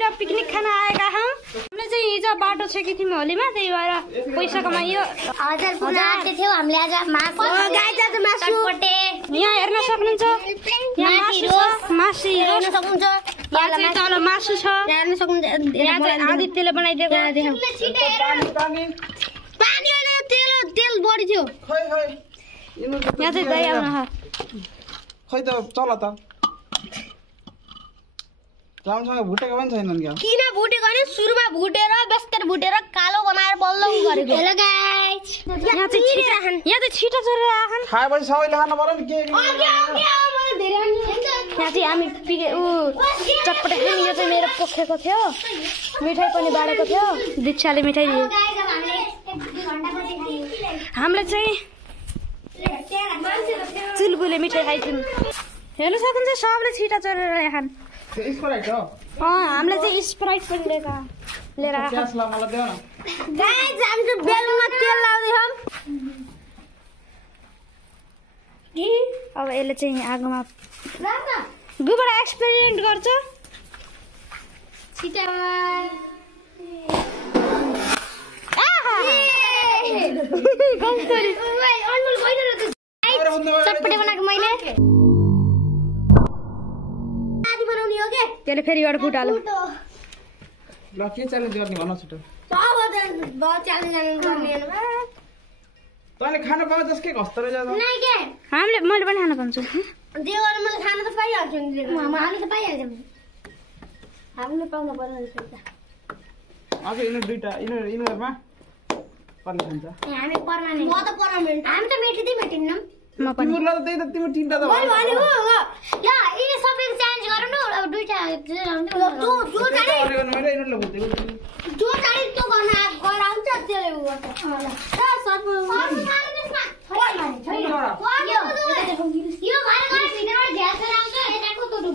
बाहिर पिकनिक खान आएका हौं। हामीले चाहिँ हिजो बाटो छेकी थियौं होलीमा, त्यही भएर पैसा कमाइयो। हजुर पुरा आते थियो हामीले आज मासु चटपटे यहाँ हेर्न सक्नुहुन्छ। यहाँ मासु हेर्न सक्नुहुन्छ। यहाँ चाहिँ तल मासु छ हेर्न सक्नुहुन्छ। यहाँ चाहिँ आदित्यले बनाइदिएको पानी हैन तेल बढी थियो। यहाँ चाहिँ दही आउन खै त चल त राम्रोसँग भुटेको पनि छैनन् क्या। किन भुटेको नि सुरुमा भुटेर बेस्तर भुटेर कालो बनाएर बल्ल गरेको। हेलो गाइस यहाँ चाहिँ छिटो चोरेर आखन खाएपछि सबैले खानु पर्यो नि के यहाँ चाहिँ हामी चटपटे खायौँ। यो चाहिँ मेरो पोखेको थियो, मिठाई पनि बाँडेको थियो, दीक्षाले मिठाई दियो। हामीले चाहिँ चुलबुले मिठाई खाइदिउँ। हेर्नु सक्नुहुन्छ सबले छिटो चोरेर खान। हामीले चाहिँ स्प्राइट पनि लिएर ग्यास ला मलाई देऊ न। गाइस हामी चाहिँ बेलुनमा तेल लाउँदै छौं। अब यसले चाहिँ आगोमा गुबाट एक्सपेरिमेन्ट गर्छ। छिटो चटपटे बनाएको मैले आदि बनाउने हो के त्यसले फेरि एउटा फुट हाल्यो। ल के च्यालेन्ज गर्ने भन छिटो। तैँले खान पाउँछस् के कस्तो रहेछ मैले पनि खान पाउँछु। मैले खान त पाइहाल्छु नि। हामी त पाइहाल्छ हामीले पाउनु पर्ने रहेछ। आज यिनीहरू दुईटा यिनीहरूमा कसले खान्छ? हामी पर्मानेन्ट। म त पर्मानेन्ट। हामी त मेटिदिन्नौँ। म पनि तिमीहरूलाई त त्यही त तिम्रो टिमटा त ल यिनी सबै च्यालेन्ज गरौँ न। अब दुईटा गराउँछ त्यसले गर्छ।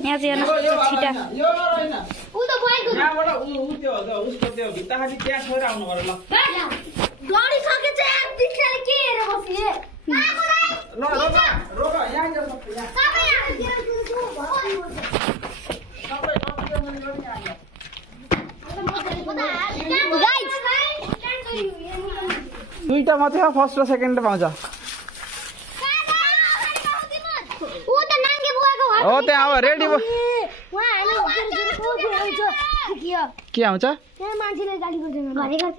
यहाँ चाहिँ छिटा दुईटा मात्रै फर्स्ट र सेकेन्ड पाउँछ। हो त्यहाँ अब रेडी के आउँछ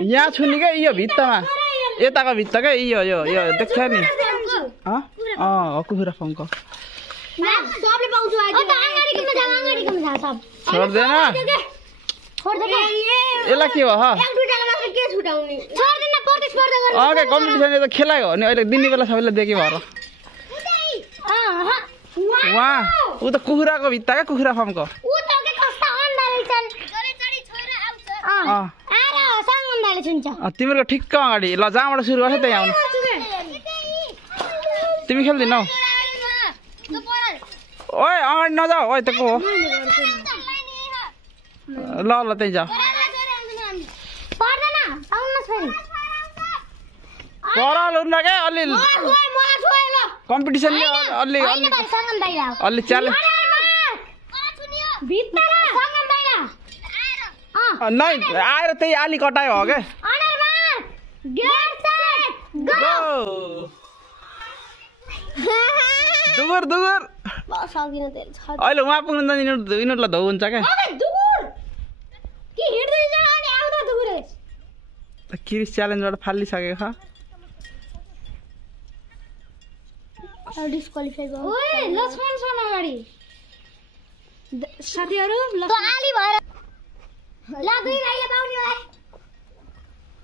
यहाँ छुनी क्या यो भित्तामा यताको भित्ता क्या यो देख्छ नि कुखुरा फङ्क छोड्दैन यसलाई के हो कम्पिटिसन त खेलाइ हो नि अहिले दिने बेला सबैलाई देखे भएर वहाँ ऊ त कुखुराको भित्ता क्या कुखुरा फार्मको तिम्रो ठिक्क अगाडि ल जहाँबाट सुरु गर्छ त्यही आउनु। तिमी खेल्दैनौ ओए अगाडि नजाऊ ओए त को हो ल त्यही जा परल हुन्न क्या अलि कम्पिटिसन अलि च्यालेन्ज नै आएर त्यही आली कटायो हो क्या दुगुर अहिले उहाँ पुग्नु त यिनीहरूलाई धौ हुन्छ क्या किरिस च्यालेन्जबाट फालिसकेको छ। साथीहरू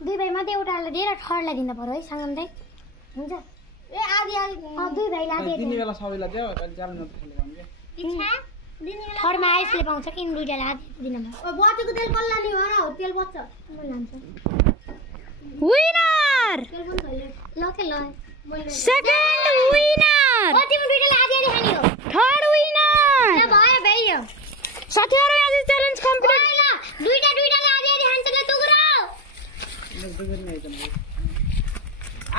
दुई भाइ मात्रै एउटा दिएर ठहरलाई दिनु पर्यो है सँगै हुन्छ। दुई भाइलाई ठहरमा आइसले पाउँछ कि दुईटाले आधी दिनु बचेको तेल कसलाई लियो हो तेल बच्छ विनर सेकेन्ड विनर तिमी दुईटाले आधी आधी खाने हो। थर्ड विनर भयो भइयो साथीहरू आज च्यालेन्ज कम्प्लिट दुईटाले आधी आधी खान्छ ल टुक्रो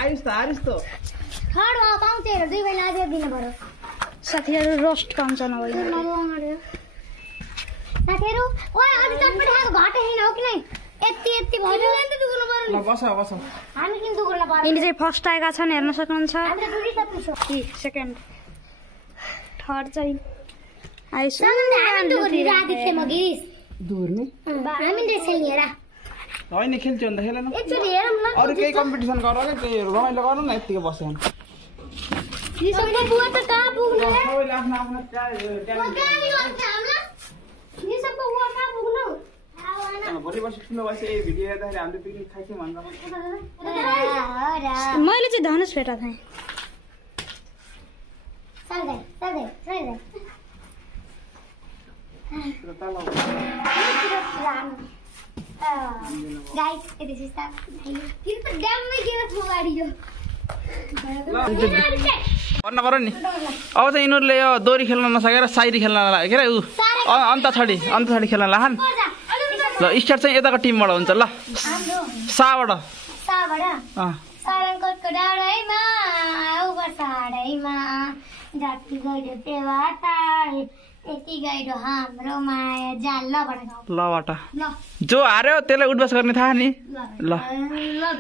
आइस त हारिस त थर्ड पाउँछ हेर दुई भाइलाई आधी दिनु पर्यो। साथीहरू रोस्ट पाउँछ नभए साथीहरू ओए आज चटपटी खाएको घाटे हैन हो कि नै यति भयो नि दुख्नु पर्यो ल बस बस हामी किन दुख्न पर्यो यिनी चाहिँ फर्स्ट आएका छन् हेर्न सक्नुहुन्छ हाम्रो दुरी त पुछो सेकेन्ड थर्ड चाहिँ आइसु हामी दुख्नु आदित्य म गिरिस दुर्ने हामी देशले हेर होइन खेल्छु अन्त खेलेन एकचोटि हेरौँ न अरू केही कम्पिटिसन गर के त्यही रमाइलो गर्नु न यतिकै बस्यो यो सबै बुवा त कहाँ पुग्नु रे सबैले आफ्नो आफ्नो यो सबै बुवा कहाँ पुग्नु भोलि वर्ष ठुलो भएपछि यही भिडियो हेर्दाखेरि हामीले पिकनिक खाइथ्यौँ भनेर मैले चाहिँ धनुष भेटा थिएँ गाइस this is the किन त ड्याममै किन थोगाडियो भन्न पर्यो नि अब चाहिँ यिनीहरूले यो दोरी खेल्न नसकेर साइरी खेल्न लाग्यो के अरे ऊ अन्तछडी खेल्न लाग्छन् ल स्टार्ट चाहिँ यताको टिमबाट हुन्छ ल साबाट सारङकोटको डाँडाइमा उबर साडैमा जाति गइरो देवाताल यति गइरो हाम्रो माया जाल लबाट लबाट जो हार्यो त्यसलाई उठबस गर्ने थाहा नि ल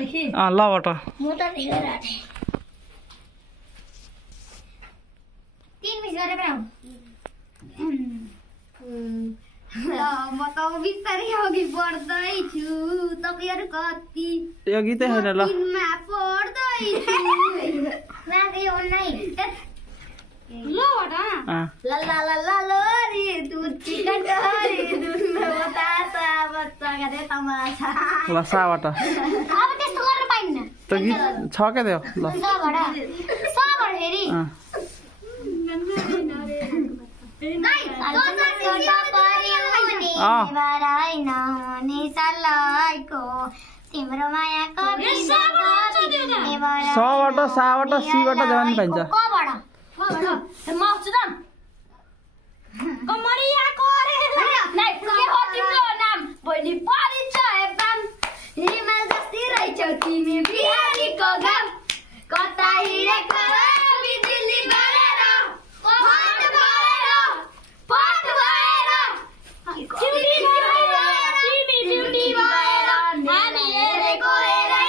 देखि लबाट म त हेरेर थिएँ 3 मिस गरे पनि ल म त बिस्तारै अघि बढ्दैछु तपाईँहरू कति यो गीतै छैन ल दिनमा पढ्दैछु यो नै लबाट ल ल ल ल ल रे दुध चिकन रे दुधमा बतासा बच्चा गरे तमासा ल साबाट अब त्यस्तो गर्न पाइन्न त गीत छ के त्यो ल साबाट फेरि तिम्रो मायाको सबाट साबाट सीबाट जान पाइन्छ तिमी बिहानीको घाम कता हिँडेको बिजुली गरेर पट भएर तिमी ब्युटी भएर हामी हेरेको हेरै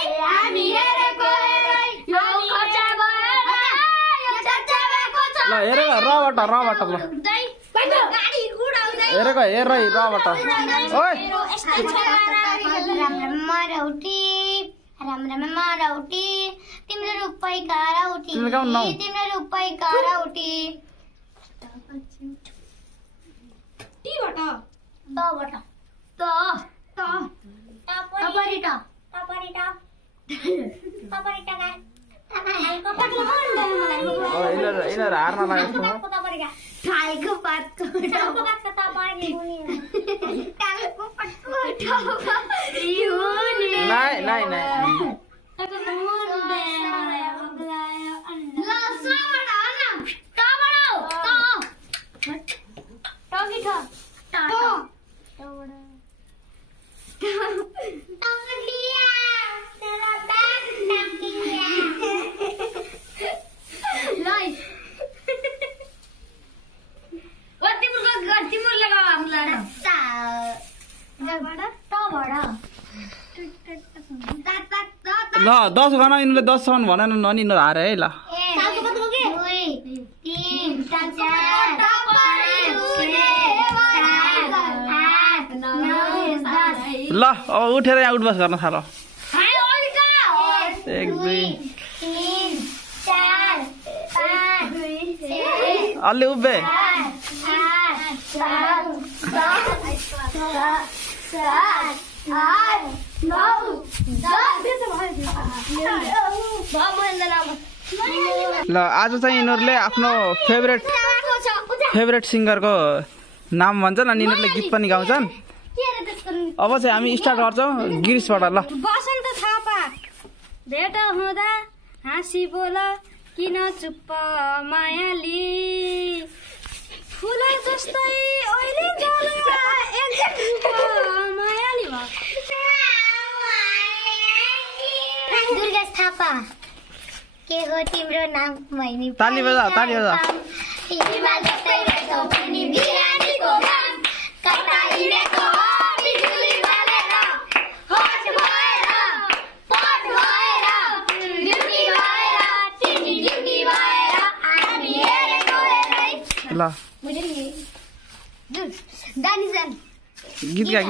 यो खर्चा भएर यो चर्चा भएको छ ल हेरेर रबाट ल गाडी उडाउँदै हेरेको हेर रबाट ओइ राम मरौटी तिम्रो रुपै करौटी तिम्रो रुपै करौटी टीबाट यिनीहरू हार्न लाग्यो टाइको पातको नाइ ल 10 गर्न यिनीहरूले 10 सम्म भनेन न यिनीहरू हारे है ल ल अब उठेर यहाँ उठबस गर्न थाल 1 2 अलि उभे ल आज चाहिँ यिनीहरूले आफ्नो फेभरेट सिङ्गरको नाम भन्छन् अनि यिनीहरूले गीत पनि गाउँछन् अब चाहिँ हामी स्टार्ट गर्छौँ गिरिसबाट ल बसन्त थापा भेट हुँदा हाँसी बोल किन चुप्प मायाली फुल जस्तै अहिले मायाली दुर्गा थापा के हो तिम्रो नाम मैनी ताली बजा हिमाल जस्तै रहेछौ पनि बिहानीको घाम कता हिँडेको दानिसन गीत गा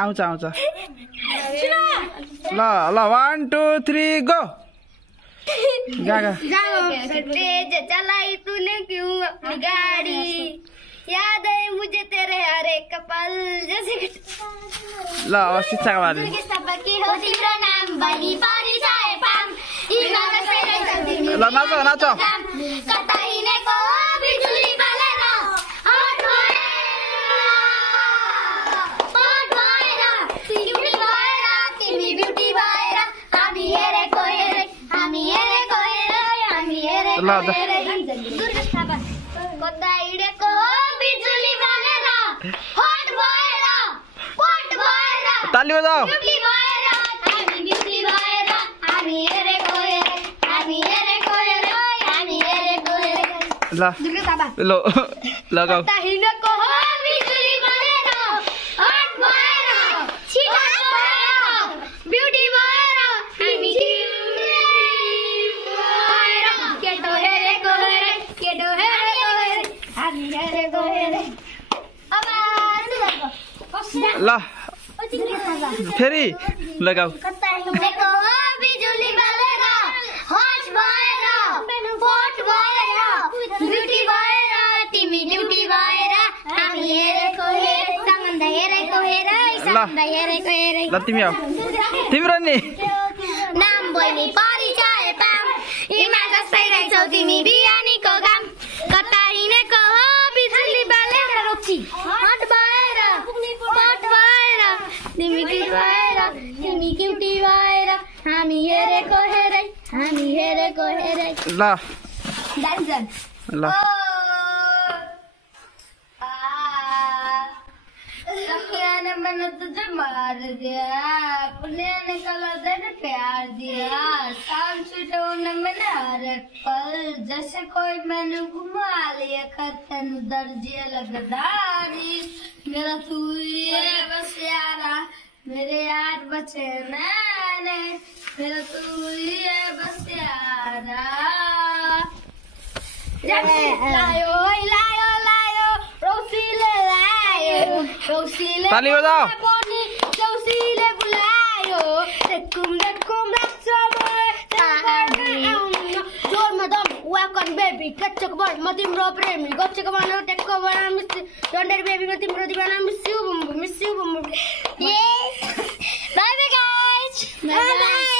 आउँछ ल 1 2 3 गो गा तेज चलाई तूने क्यों अपनी गाड़ी याद है मुझे तेरे हर एक पल जैसे ल अब शिक्षाको बारे सबकी हो तिम्रो नाम बनी परिचय पाम ल नाच कता हिँडेको बिजुली बालेर हट भएर तिमी ब्युटी भएर हामी हेरेको ल कता हिँडेको बिजुली बालेर हट भएर ताली बजाऊ ब्युटी भएर हामी हेरेको ल लगाऊ कता हिँडेको बिजुली बालेर हट भएर ब्युटी भएर हामी केटो हेरेको हामी हेरेको ल फेरि लगाऊ कता हिँडेको बिजुली बालेर हट भएर ब्युटी भएर तिमी ड्युटी भएर हामी हेरेको ल तिमी आऊ तिम्रो नि नाम बहिनी परिचय पाम इमा जस्तै रहेछौ तिमी बिहानीको घाम कता हिँडेको हो बिजुली बालेर रोक्छी हट भएर तिमी क्युटी भएर हामी हेरेको ल दाइजन ल ने मैंने तुझे मार दिया पुलिया ने कला तेरे प्यार दिया शाम छुटो ने मैंने हर एक पल जैसे कोई मैंने घुमा लिया खतन दर्जिया लगदारी मेरा तू ये बस यारा मेरे यार बचे मैंने मेरा तू ये बस यारा लायो रोसीले ताली बजाऊ चौसीले बुलायो देखुम जोरमा दम वाकन बेबी कच्चको बड म तिम्रो प्रेमी गच्चको बड टेकको बड मिस डन्डर बेबी म तिम्रो दिवाना मिस यु बम bye bye guys bye bye